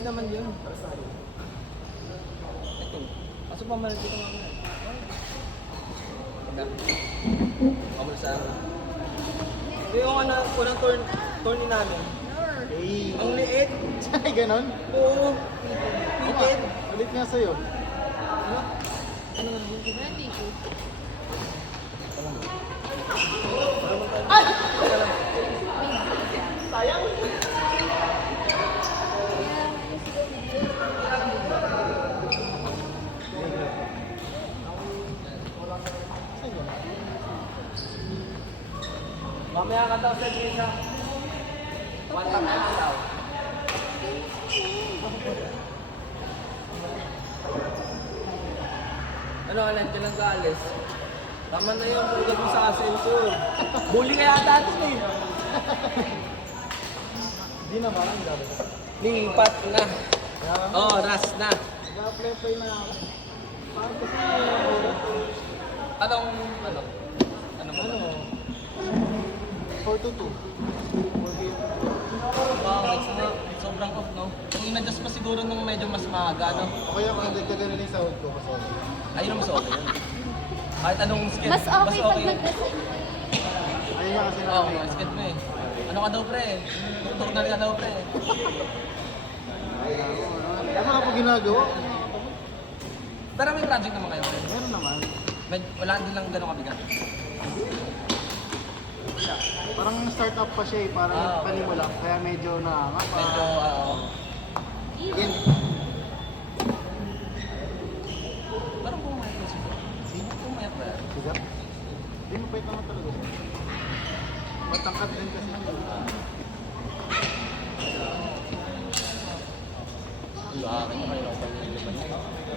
Ayos naman yun. Ito. Kaso pa man dito nga. Kabul sa ano. Ito yung ano, unang tourney namin. Hey. Ang liit. Ay, ganon? Oo. Liit. Ulit nga sa'yo. Ano? Ano nga yun? Ay! Sayang! Mamaya ka daw sa Gisa. One time ka daw. Ano, Alan, kailan ka alis? Tama na yung pagod mo sa Accenture. Bully ka yata ito eh. Hindi na ba? Ang gabi. Lipat na. Oh, ras na. Nag-apply na ako. Parang kasi Anong, ano? Ano mo? ano? 4-2-2. Wow, sobrang off, no? Kung in-adjust pa siguro nung medyo mas maaga, no? O kaya kung nagdagan na yung sahod ko kasi. Ayun ang mas okay yun. Kahit anong skate. Mas okay pag yun. nag-design. Ayun nga kasi Oo, namin. skate mo eh. Ano ka daw, pre? Tutorial ka daw, pre. Ano ka pa ginagawa? Pero may project naman kayo. Meron naman. Wala din lang gano'ng kabigat. Parang start-up pa siya eh. Parang Ah, okay. panimo lang. Kaya medyo nakakapa. Medyo, Yun. parang pumayat na siguro. Sino pumayat ba yan? Sigat? Hindi mo pwede naman talaga siya. Matangkad din kasi. Wala, kaya kayo lang pala yung laban niya.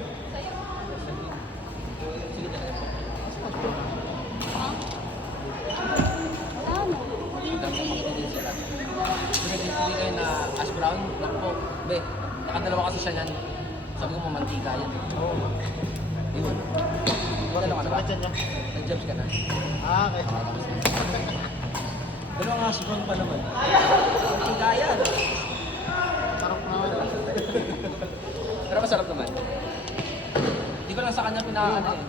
Sige na kayo. Wala mo. Ang dami ng makita din sila. Hindi kayo na ash brown. Naku po. Be, nakadalawa kasi siya yan. Sabi ko mamantika yan. Oo. Yun. Dalawa ka na ba? Bakit yan niya? Nag-jobs ka na? Ah, okay. Dalawang ash brown pa naman. Mantika yan. Sarap na. Pero masarap naman. Hindi ko lang sa kanya pinakaano eh.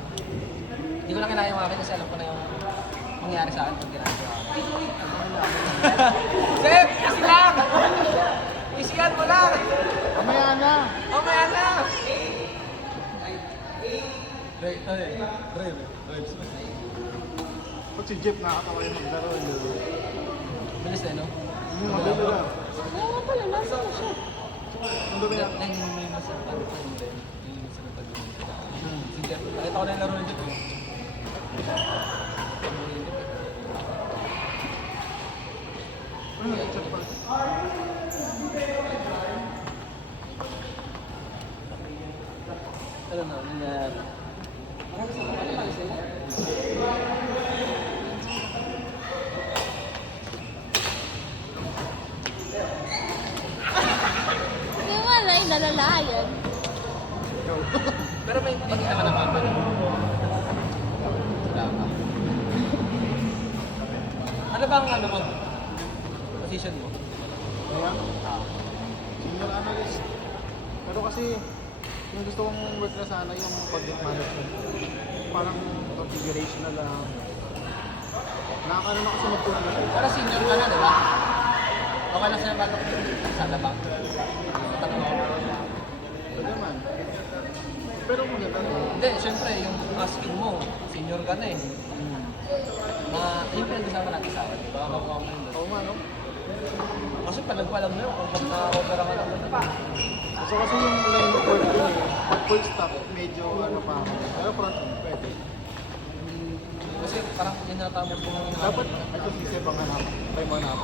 Hindi ko lang kinaya yung akin kasi alam ko na yung mangyari sa akin pag ginagawa. Sep! Easy lang! Easy yan mo lang! Mamaya na. Mamaya na! Pag si Jeff nakakatawa yung maglaro. Bilis na, no? Maganda na. Oo pala, nasa na siya. Ano ba yan? May masarap pa rin. May masarap pa rin. Sige, nakita ko na yung laro ni Jeff. Ano, Jeff pa? Ano na, nangyari. Ano lang sila? Hindi wala, nalalayan. Pero may hindi ka naman pa. Wala ka. Ano bang ano mo? Position mo? Kaya? Senior analyst. Pero kasi, yung gusto kong work na sana yung project management. Parang configuration na lang. Nakakano na kasi mag-tournament. Para senior ka na, di ba? Okay lang sa'yo ba ito? Sana ba? Tatlo ako. Ito naman. Pero maganda rin. Hindi, syempre, yung asking mo, senior ka na eh. Yung pinag-usapan natin sa akin, baka makuha mo yun doon. Oo nga, no? Kasi palag-palag na yun, kung pag na-opera ka lang doon. So kasi yung line of work ko eh, pag full stop, medyo ano pa ako. Pero front end, pwede. Kasi parang tinatapos mo yung Dapat, ito si Seb ang hanap. Try mo hanap.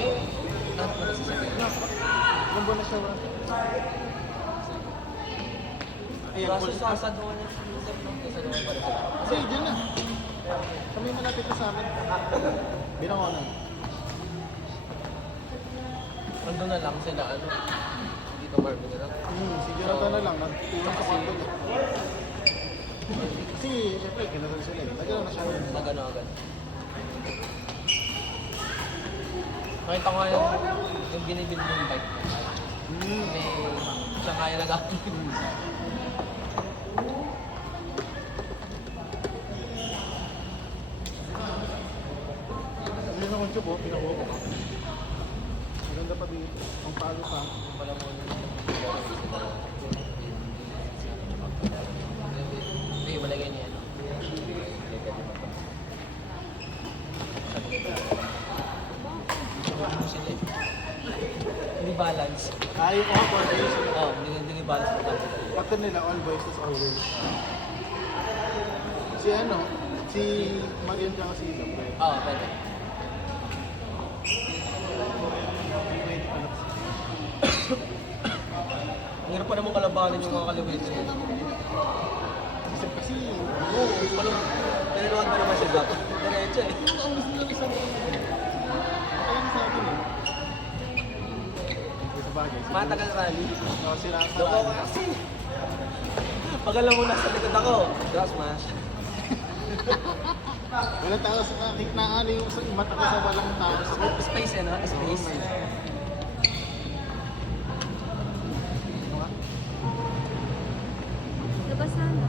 Eh, lahat mo nasasabi. Ilang buwan na siya ba? Ayan, Kaso full sa stop. sasaduan niya sa Luzon, no? Sasaduan pa rin sila. Kasi dyan na. Sa may malapit na sa amin. Binangonan. Nandun na lang sila, ano? Dito Marvin na lang. Si Jonathan na lang, nagtulong sa condo niya. Kasi, syempre, kinasal sila eh. Nagano na siya. Magano agad. Nakita ko nga yung binibil mo yung bike mo. May siyang kaya na gawin. Hindi naman siya po, pinakuha ko. Maganda pa dito. Ang palo pa. Hindi, malagay niya. Hindi balance. Ayaw ko nga, coordination. Oo, hindi balance mo lang. Pattern nila, all boys is always. Si ano, si Marian tsaka si Lopre. Oo, pwede. Pwede pala. Ang hirap pa naman kalabanin yung mga kaliwit. Kasi, Oo, palang pinaluwag mo naman siya dapat. Diretso eh. ang gusto nila isang kaya sa akin eh. Sa bagay. Matagal rally. Sila sa Loko ka kasi. Pag alam mo nasa likod ako, gas smash. Walang tao sa akin na ano yung mata ko sa walang tao sa Space eh, no? Space. Labas sana.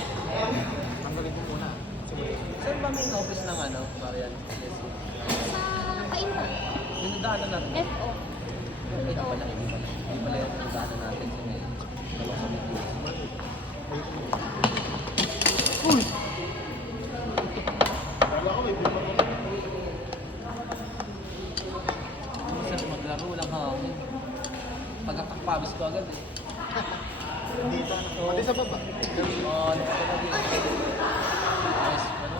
Tanggalin ko muna. Saan ba main office ng ano, Marian? Sa Kainta. Yung daanan natin. FO. Ay, di pala, hindi pala. Hindi pala yung daanan natin sa may dalawang sa may dulo. Uy! Wala ko may bumak ko. Minsan maglaro lang hangin. Pagkakapabis ko agad eh. Dito na. Pati sa baba. Oo, nakita na din. Yes, ano?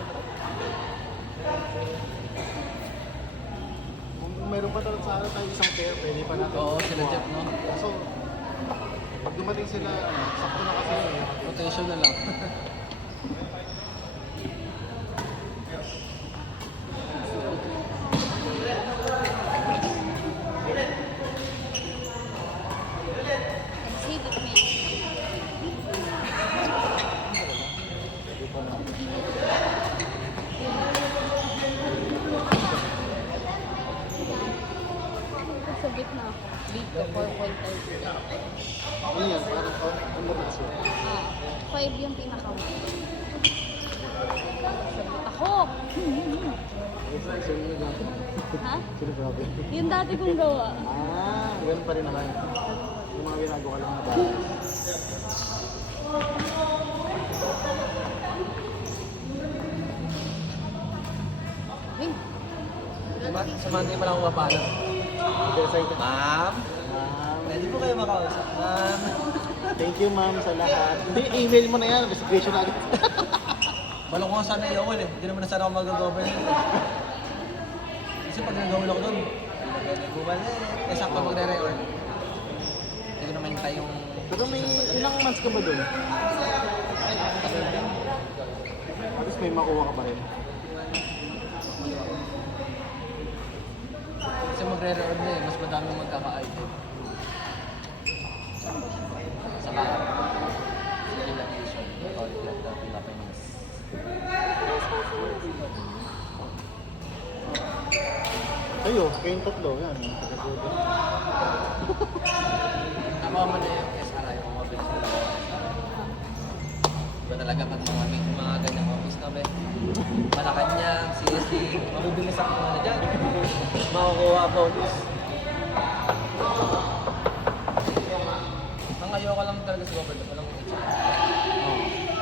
Kung meron pa talaga sa tayo isang pair, pwede pa natin. Oo, sila Jeff, no? So, pag dumating sila, sakto na kasi. Rotation na lang. Exhibit me. Sa gitna ako. Lead ko 4.30. Ano yan? Parang ano ba siya? 5 yung pinaka-1. Sabit ako. Sino na Ha? Sino grabe? Yung dati kong gawa. Ganun pa rin naman. Yung mga ginagawa lang na bagay. Wing. Sa Monday pa lang ako mapalo. Excited. Ma'am, Ma'am. pwede po kayo makausap. Ma'am. Thank you ma'am sa lahat. Hindi, email mo na yan. Resignation agad. Balong ko nga sana i-awal eh. Hindi naman na sana ako mag-government eh. Kasi pag nagawin ako doon, bumalik. Eh, sakto magre-record. Hindi ko naman tayo yung... Pero may ilang months ka ba doon? At least may makuha ka pa rin. Kasi magre-record na eh. Mas madaming magkaka-item. Saka, realization. Conflict of Philippines. Kayo, kayong tatlo. Yan. Tama mo na yung SRI, yung mabilis mo lang. Iba talaga pag mga ganyang office na ba? Malacanang, CSC, mabibilis ako na dyan. Makukuha bonus. Ang ayoko lang talaga sa government, walang HR.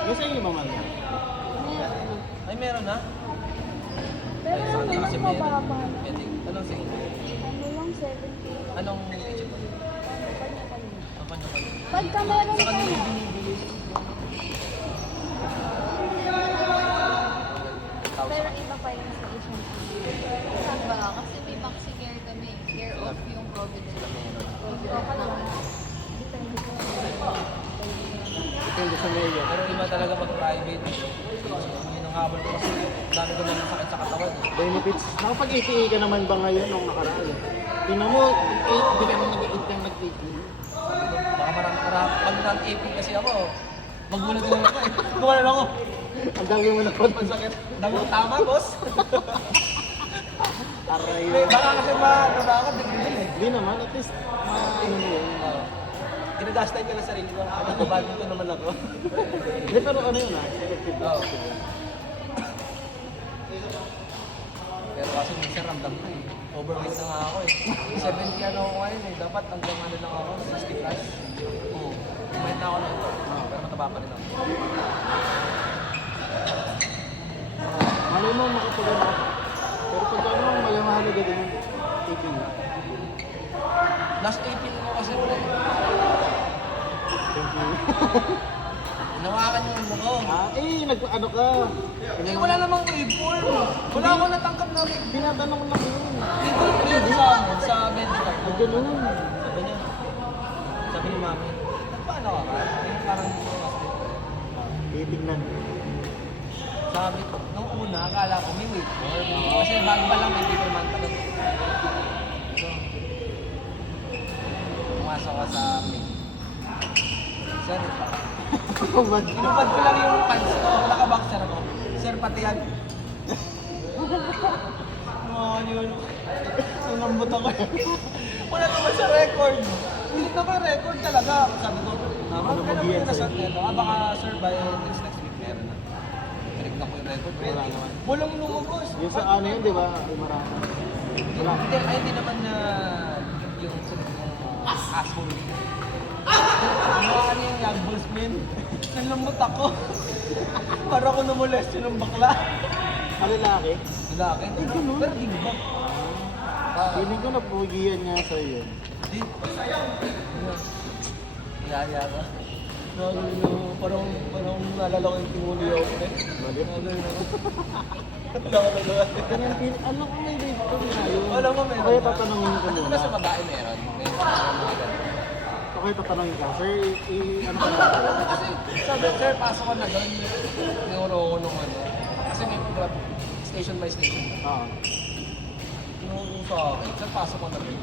Kasi yung mamang yan. Ay, meron na? Pero Ay, sana hindi kasi mas meron. mababa. Pwede. Anong sige? Ano lang 70. Anong HR mo? Kanya-kanya. Ang kanya-kanya. Pagka meron Sa ka kanila na. yung binibili. Pero iba pa yung sa Asian. Saan ba? Kasi may maxi care kami. Care of yung Providence. Ikaw ka lang. Depende ko. Depende sa mayor. Pero iba talaga pag private. Yun ang habol ko kasi dami ko na sakit sa katawan. Benefits. Nakapag-APA ka naman ba ngayon nung nakaraan? Tingnan mo, 8, di ka nang nag-8 kang nag-APA. Baka pag nag-AP kasi ako, magulat din ako eh. Gumalan ako. Ang dami mo na po. Masakit. Damang tama, boss. Aray. Baka kasi nakakad, bigil eh. Hindi naman, at least, ano mo yun. Ginagastan niya lang sarili ko. Nagbabago naman ako. Hindi, pero ano yun effective. Oo. Pero kasi minsan ramdam ko eh. Overweight na nga ako eh. 70 ano ako ngayon eh. Dapat hanggang ano lang ako, 60 plus. Oo. Kumain na ako na ito. Pero mataba pa rin ako. Malay mo makapagano ka. Pero pagka ano, mahalaga din yung 18. Last 18 ko kasi wala eh. Thank you. Hinawakan yung ano ko. Nag-ano ka? Eh wala namang waveform. Wala akong natangkap na waveform. Tinatanong lang yun. Dito sa amin, sa medical. Ganun. Sabi niya. Sabi ni mami, paano ka ba? Yung parang dito mas Titignan. Sabi ko, nung una, akala ko may waveform. Kasi bago pa lang, may paperman pa doon. So, pumasok ka sa main. Sir, inubad ko lang yung pants ko. Naka-boxer ako. Sir, pati yan. Ano yun? Sinambot ako. Wala naman sa record. Hindi na ko yung record talaga. Sabi ko, ma'am, kailan mo yung nasat nito? Baka sir, by next week meron na. Correct na ko yung record. Wala naman. Walang lumabos. Yung sa ano yun, di ba? Ay, marami. Wala. Hindi naman na yung sunod ng asshole. Ano yung young balls, men? Nalambot ako. Para ko namolest yun ng bakla. Ano lalaki? Lalaki. Pero di ba? Feeling ko napugiyan niya sa'yo yun. Di. Yaya ka. Parang naalala ko yung tinguli ako eh. Mali. Nagano ako. Wala ko nagawa. Ganyan, alam ko may date ko na yun. Alam mo meron. Kaya tatanungin ko Di muna. ba sa babae meron? May mga ganun. Okay, tatanungin ka. Sir, ano ka na? Kasi sabi, sir, pasok ko na doon. Tinuro ko nung ano. Kasi may grab station by station. Oo. Tinuro ko sa akin, sir, pasok ko na doon.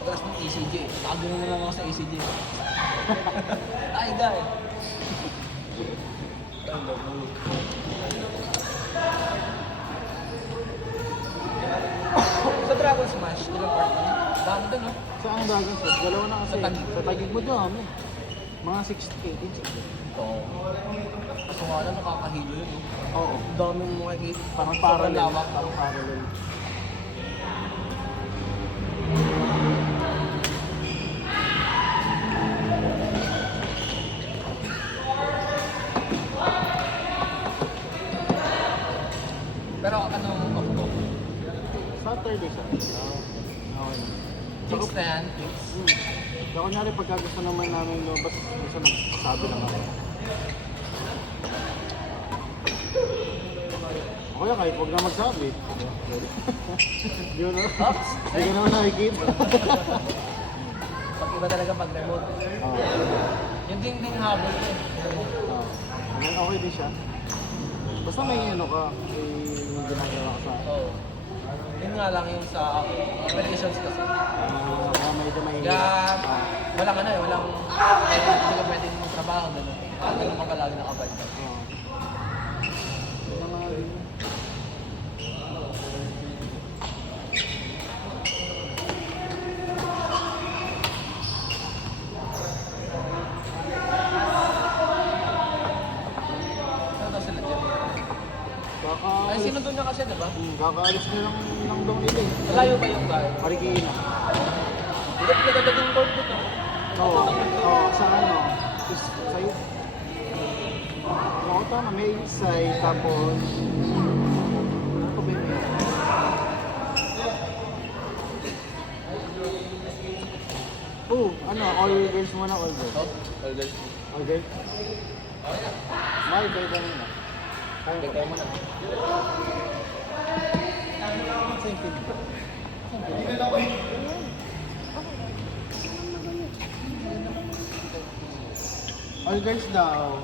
Pagkas ng ECG, nakagano na lang ako sa ECG. Ay, guy. Sa Dragon Smash, ilang part na? Dami doon, no? Saan Dragon Shot? Dalawa na kasi. Sa Taguig. Sa Taguig mo dami. Mga 16, 18. Oo. Kaso nga lang, nakakahilo yun, no? Oo. Ang daming makikita. Parang Sobrang parallel. lawak. Parang parallel. Pero anong off ko? Saturday siya. Okay. Fix na yan, fix. So, kunyari pagka gusto naman namin lumabas, gusto nagsasabi lang ako. O kaya kahit huwag na magsabi. Di mo na. Oops! Hindi ka naman nakikita. Pag iba talaga pag remote. Oo. Yun din habol ko. Oo. Ngayon okay din siya. Basta may ano ka, may ginagawa ka sa... Oo. Yun nga lang yung sa operations kasi. Kaya medyo mahirap. Kaya walang ano eh, walang hindi ka pwedeng magtrabaho, gano'n. Ganun ka palagi nakabad ka. Oo. Mga... Ano daw sila dyan? Ay, Kakaalis. sinundon niya kasi, diba? Kakaalis na lang daw nila eh. Malayo ba yung bahay? Marikina. Hindi ka nagdating court dito. Oo. Oo, sa ano? Sa'yo. Oo, tama. May side, tapos... Ano pa ba yun? Ano? All girls muna, all girls. Oh, all girls. All girls? Mahal kayo ganun na. Kaya Kaya mo na. Same thing. All girls daw.